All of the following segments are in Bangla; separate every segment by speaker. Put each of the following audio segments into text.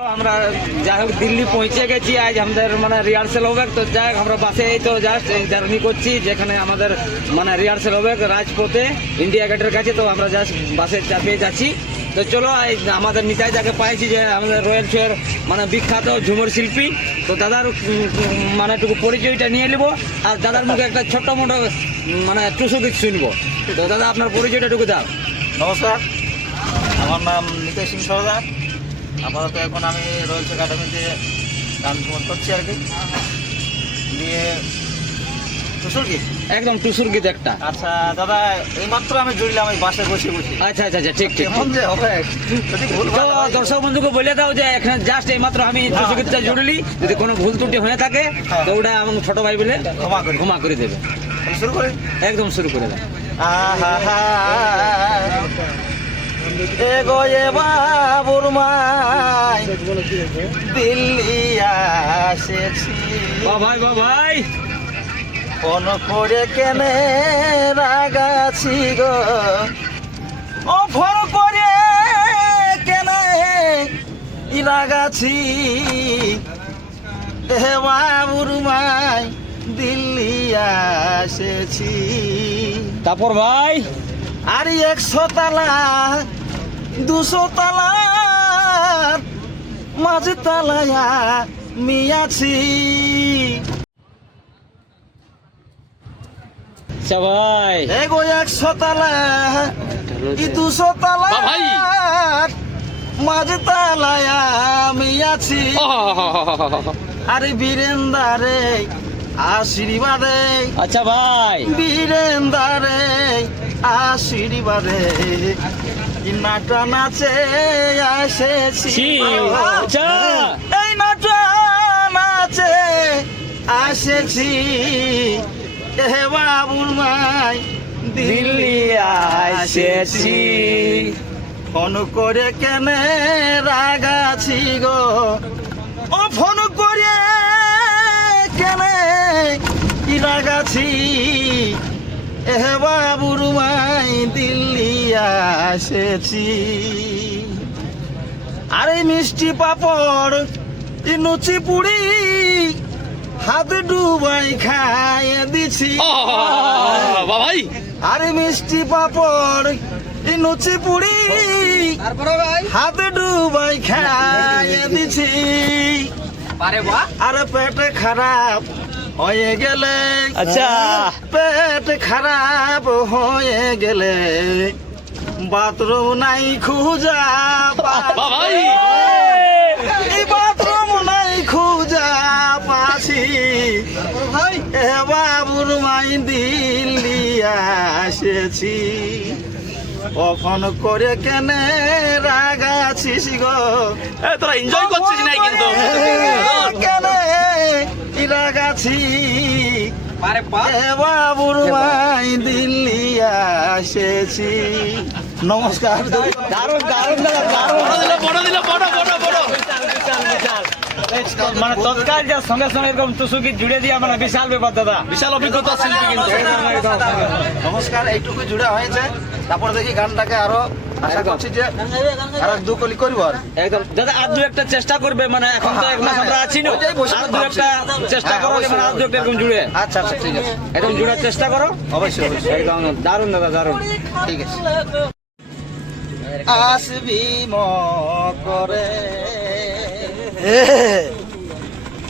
Speaker 1: আমরা যাই হোক দিল্লি পৌঁছে গেছি, আজ আমাদের মানে রিহার্সেল হবে। তো যাই হোক, আমরা বাসে তো জাস্ট জার্নি করছি, যেখানে আমাদের মানে রিহার্সেল হবে রাজপথে, ইন্ডিয়া গেটের কাছে। তো আমরা জাস্ট বাসে চাপে যাচ্ছি। তো চলো আমাদের নিতাই যাকে পাইছি যে আমাদের রয়্যাল শোয়ের মানে বিখ্যাত ঝুমুর শিল্পী। তো দাদার মানে একটু পরিচয়টা নিয়ে নেব, আর দাদার মুখে একটা ছোট্ট মোটো মানে টুসু গীত শুনব। তো দাদা, আপনার পরিচয়টা একটু দাও।
Speaker 2: নমস্কার, আমার নাম নিতাই সিং সরদার। আপাতত এখন আমি রয়েলস একাডেমিতে গান করছি আর কি। দিয়ে কুশল কি
Speaker 1: একদম টুসুর গীত একটা।
Speaker 2: আচ্ছা দাদা এইমাত্র আমি জুড়লাম এই বাসে বসে বসে।
Speaker 1: আচ্ছা আচ্ছা আচ্ছা ঠিক ঠিক
Speaker 2: কেমন যে হবে যদি ভুল
Speaker 1: তো দর্শক বন্ধুকে বলে দাও যে এখানে জাস্ট এইমাত্র আমি টুসুগীতটা জুড়লি যদি কোনো ভুল ত্রুটি হয়ে থাকে তো ওটা আমার ছোট ভাই বলে
Speaker 2: ক্ষমা করি।
Speaker 1: ক্ষমা করে দেবে।
Speaker 2: শুরু করি?
Speaker 1: একদম শুরু করে দাও।
Speaker 2: আহা এগো এ বাবুর মাই দিল্লি আসেছি। কোন করে কেনে রাগাছি গো? ও ফোন করে কেনে রাগাছি? হে বাবুর মাই দিল্লি আসেছি।
Speaker 1: তারপর ভাই?
Speaker 2: আর একশো তালা দুশো তালা মাঝ তালায়া মিয়াছি
Speaker 1: আচ্ছা ভাই।
Speaker 2: এগো একশো তালা ই দুশো তালা?
Speaker 1: ভাই।
Speaker 2: তালায়া মিয়াছি আরে বীরেন্দারে আশীর্বাদে।
Speaker 1: আচ্ছা ভাই।
Speaker 2: বীরেন্দারে আশীর্বাদে। নাটা নাচে আসেছি।
Speaker 1: ছি, আচ্ছা।
Speaker 2: এই নাটা নাচে আসেছি। এ বাবুর মাই দিল্লি আসেছি। ফোন করে কেনে রাগাছি গো? ও ফোন করে কেনে কি রাগাছি এ দিল্লি আসেছি। আরে মিষ্টি পাপড় ই লুচি পুড়ি হাত ডুবাই খাইয়ে দিছি।
Speaker 1: ভাই
Speaker 2: আরে মিষ্টি পাপড় ই লুচি
Speaker 1: ভাই?
Speaker 2: হাত ডুবাই খাইয়ে দিছি।
Speaker 1: আরে বাহ
Speaker 2: আরে পেট খারাপ হয়ে গেলে
Speaker 1: আচ্ছা।
Speaker 2: পেট খারাপ হয়ে গেলে। বাথরুম নাই খুঁজা
Speaker 1: ভাই
Speaker 2: বাথরুম নাই খুঁজা পাছি এ বাবুর মাই দিল্লি আসেছি। কখন করে কেনে রাগাছিস গো?
Speaker 1: তোরা এনজয় করছিস নাই কিন্তু?
Speaker 2: কেনে রাগাছি বাবুর মাই দিল্লি আসেছি। নমস্কার।
Speaker 1: দারুণ দারুণ দাদা দারুণ।
Speaker 3: বড় দিল বড় বড় বড়
Speaker 1: বিশাল বিশাল বিশাল মানে তৎকাল যে সঙ্গে সঙ্গে এরকম টুসুকি জুড়ে দিয়া মানে বিশাল ব্যাপার দাদা।
Speaker 3: বিশাল অভিজ্ঞতা শিল্পী কিন্তু।
Speaker 2: নমস্কার এইটুকু জুড়ে হয়েছে। তারপর দেখি গানটাকে আরও আশা করছি যে আরও দু কলি করব আর
Speaker 1: একদম। দাদা আর দু একটা চেষ্টা করবে মানে এখন তো এক মাস আমরা আছি না।
Speaker 2: ওইটাই
Speaker 1: আর দু একটা চেষ্টা
Speaker 2: হ্যাঁ,
Speaker 1: করো মানে আর দু একটা এরকম জুড়ে।
Speaker 2: আচ্ছা আচ্ছা ঠিক আছে।
Speaker 1: একদম জুড়ার চেষ্টা করো।
Speaker 2: অবশ্যই অবশ্যই।
Speaker 1: একদম দারুণ দাদা দারুণ।
Speaker 2: ঠিক আছে। আসবি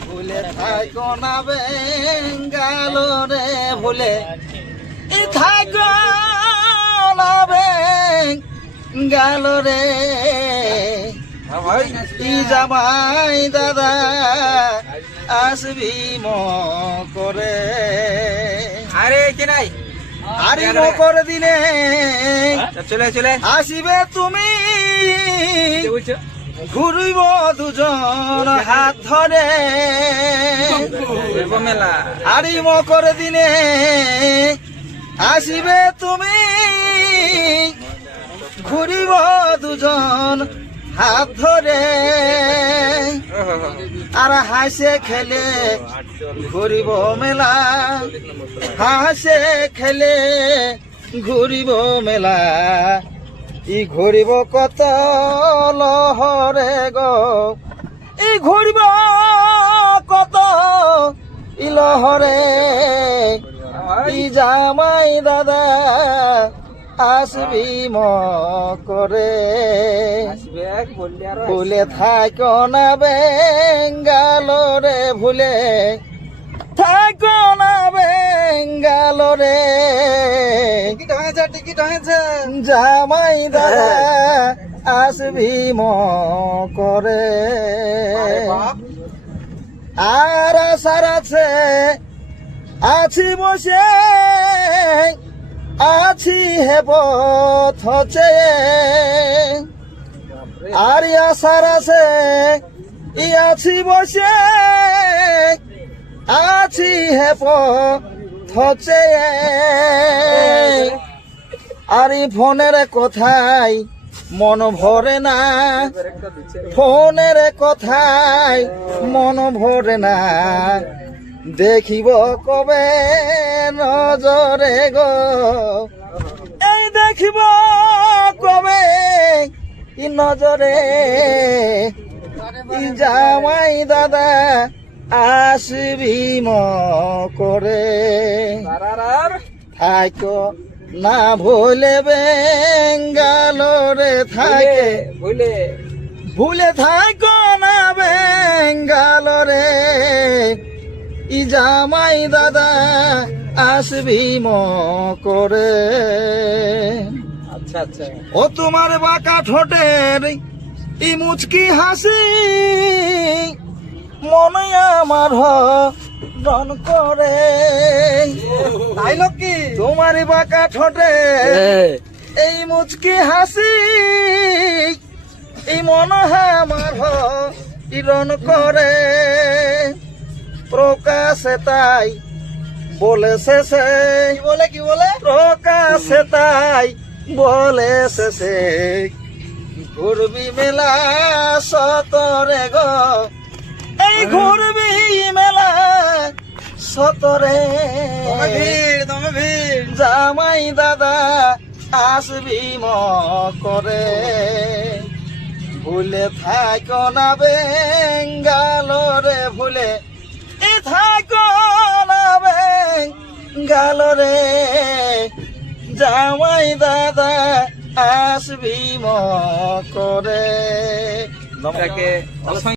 Speaker 2: ভুলে থাকো না ভুলে। বেঙ্গালো রে। জামাই দাদা আসবি ম করে?
Speaker 1: আরে কি নাই?
Speaker 2: আরে মকর দিনে।
Speaker 1: চলে চলে
Speaker 2: আসিবে তুমি। ঘুরিব দুজন হাত ধরে।
Speaker 1: মেলা।
Speaker 2: আরি মকর দিনে আসিবে তুমি। ঘুরিব দুজন হাত ধরে। আর হাসে খেলে ঘুরিব মেলা, হাসে খেলে ঘুরিব মেলা। ই ঘুরিব কত লহরে গো, ই ঘুরব কত ইলহরে ই জামাই দাদা আসবি ম করে ভুলে থাক না বেঙ্গালোরে ভুলে থাক না বেঙ্গালোরে। জামাই দাদা আসবি ম করে আর আসার আছে আছি বসে। আছি হেব থচে আর আসার আছে ই আছি বসে। আছি হেব থচে আর এই ফোনের কথাই মন ভরে না। ফোনের কথাই মন ভরে না। দেখিব কবে নজরে গো? এই দেখিব কবে ই নজরে? জামাই দাদা আসবি ম করে। থাকো না ভুলে বেঙ্গালোরে থাকে
Speaker 4: বুঝলে
Speaker 2: ভুলে থাকো না বেঙ্গালোরে ই জামাই দাদা আসবি ম করে
Speaker 4: আচ্ছা আচ্ছা।
Speaker 2: ও তোমার বাঁকা ঠোঁটের ই মুচকি হাসি মনে আমার রন করে। তাই কি তোমার বাঁকা ঠোঁটে এই মুচকি হাসি এই মন আমার রন করে। প্রকাশে তাই বলে শেষে বলে কি বলে? প্রকাশে তাই বলে শেষে ঘুরবি মেলা সতরে গো। এই ঘুরবি মেলা সতরে।
Speaker 5: ভিড় দমে ভিড়।
Speaker 2: জামাই দাদা আসবি ম করে ভুলে থাক না বেঙ্গালোরে। বেঙ্গালোরে জামাই দাদা আসবি ম করে।